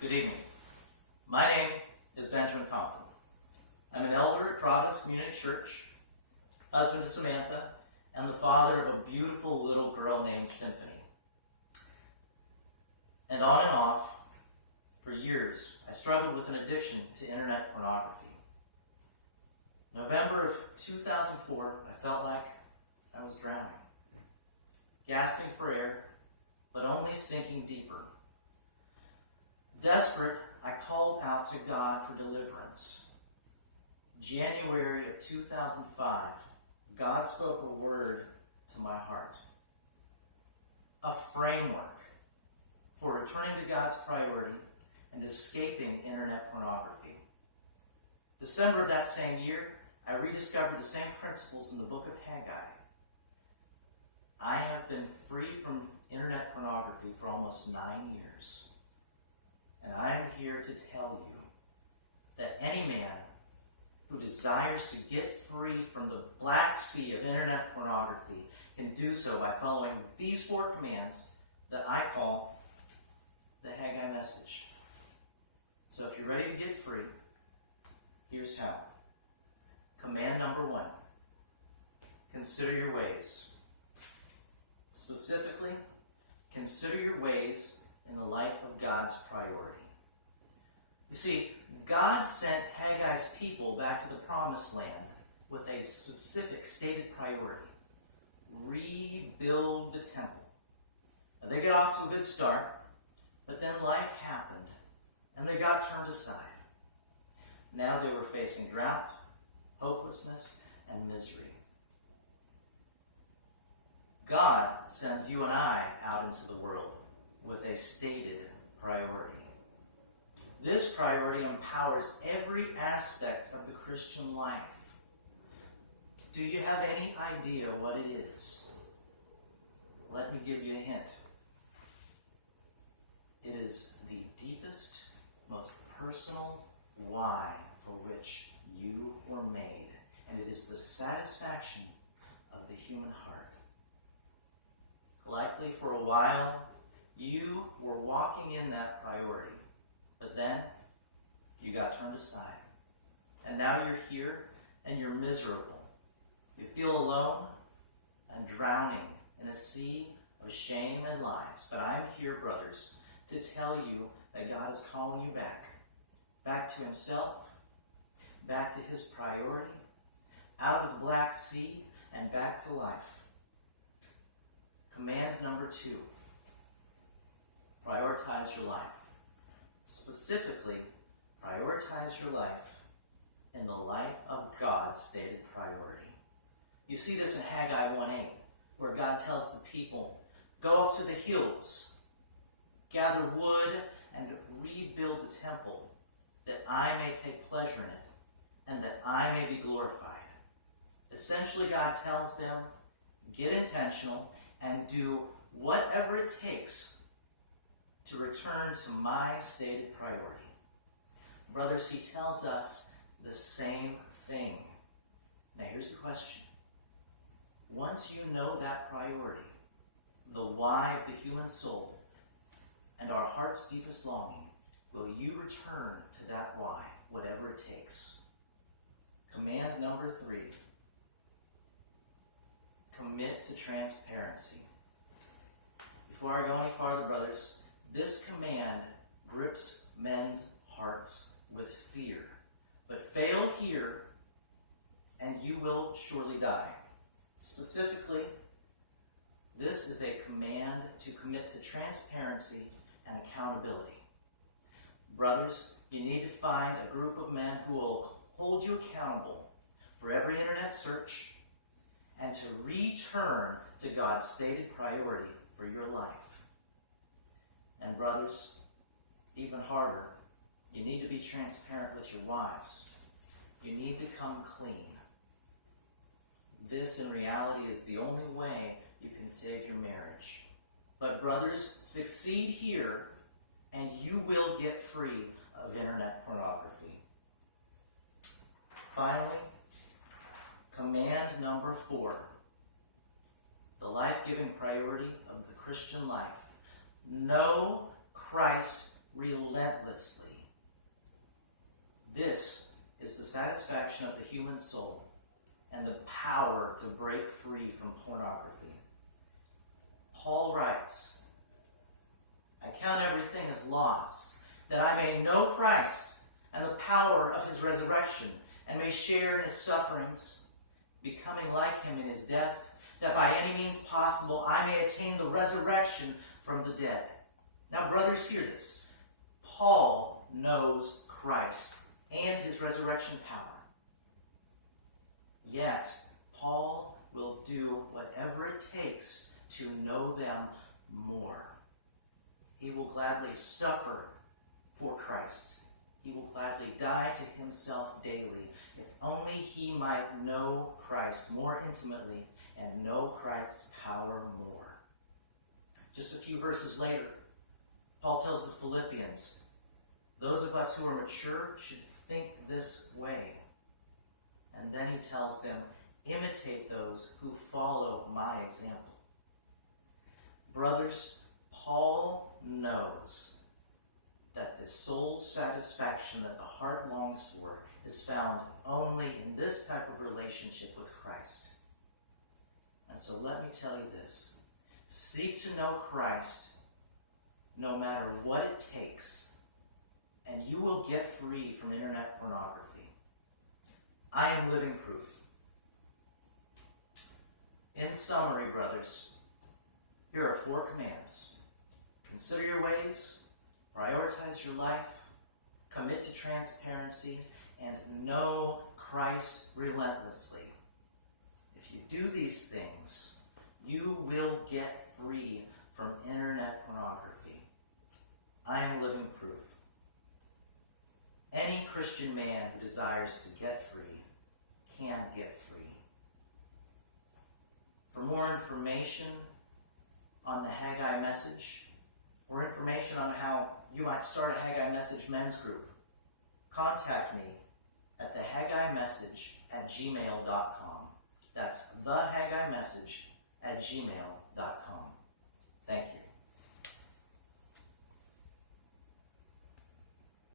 Good evening. My name is Benjamin Compton. I'm an elder at Providence Community Church, husband to Samantha, and the father of a beautiful little girl named Symphony. And on and off, for years, I struggled with an addiction to internet pornography. November of 2004, I felt like I was drowning, gasping for air, but only sinking deeper. Desperate, I called out to God for deliverance. January of 2005, God spoke a word to my heart. A framework for returning to God's priority and escaping internet pornography. December of that same year, I rediscovered the same principles in the book of Haggai. I have been free from internet pornography for almost 9 years. And I am here to tell you that any man who desires to get free from the black sea of internet pornography can do so by following these 4 commands that I call the Haggai message. So if you're ready to get free, here's how. Command number 1, consider your ways. Specifically, consider your ways in the light of God's priority. You see, God sent Haggai's people back to the promised land with a specific stated priority. Rebuild the temple. Now, they got off to a good start, but then life happened, and they got turned aside. Now they were facing drought, hopelessness, and misery. God sends you and I out into the world with a stated priority. This priority empowers every aspect of the Christian life. Do you have any idea what it is? Let me give you a hint. It is the deepest, most personal why for which you were made, and it is the satisfaction of the human heart. Likely for a while, you were walking in that priority, but then you got turned aside. And now you're here and you're miserable. You feel alone and drowning in a sea of shame and lies. But I'm here, brothers, to tell you that God is calling you back to himself, back to his priority, out of the Black Sea and back to life. Command number 2, prioritize your life. Specifically, prioritize your life in the light of God's stated priority. You see this in Haggai 1:8, where God tells the people, go up to the hills, gather wood, and rebuild the temple, that I may take pleasure in it, and that I may be glorified. Essentially, God tells them, get intentional and do whatever it takes to return to my stated priority. Brothers, he tells us the same thing. Now here's the question. Once you know that priority, the why of the human soul, and our heart's deepest longing, will you return to that why, whatever it takes? Command number 3. Commit to transparency. Before I go any farther, brothers, this command grips men's hearts with fear. But fail here, and you will surely die. Specifically, this is a command to commit to transparency and accountability. Brothers, you need to find a group of men who will hold you accountable for every internet search and to return to God's stated priority for your life. And brothers, even harder, you need to be transparent with your wives. You need to come clean. This, in reality, is the only way you can save your marriage. But brothers, succeed here, and you will get free of internet pornography. Finally, command number 4. The life-giving priority of the Christian life. Know Christ relentlessly relentlessly. This is the satisfaction of the human soul and the power to break free from pornography. Paul writes, I count everything as loss, that I may know Christ and the power of his resurrection, and may share in his sufferings, becoming like him in his death, that by any means possible I may attain the resurrection from the dead. Now, brothers, hear this. Paul knows Christ and his resurrection power. Yet, Paul will do whatever it takes to know them more. He will gladly suffer for Christ. He will gladly die to himself daily, if only he might know Christ more intimately and know Christ's power more. Just a few verses later, Paul tells the Philippians, those of us who are mature should think this way. And then he tells them, imitate those who follow my example. Brothers, Paul knows that the soul satisfaction that the heart longs for is found only in this type of relationship with Christ. And so let me tell you this. Seek to know Christ no matter what it takes, and you will get free from internet pornography. I am living proof. In summary, brothers, here are 4 commands. Consider your ways, prioritize your life, commit to transparency, and know Christ relentlessly. If you do these things, you will get free from internet pornography. I am living proof. Any Christian man who desires to get free can get free. For more information on the Haggai message, or information on how you might start a Haggai message men's group, contact me at thehaggaiMessage@gmail.com. That's thehaggaiMessage@gmail.com.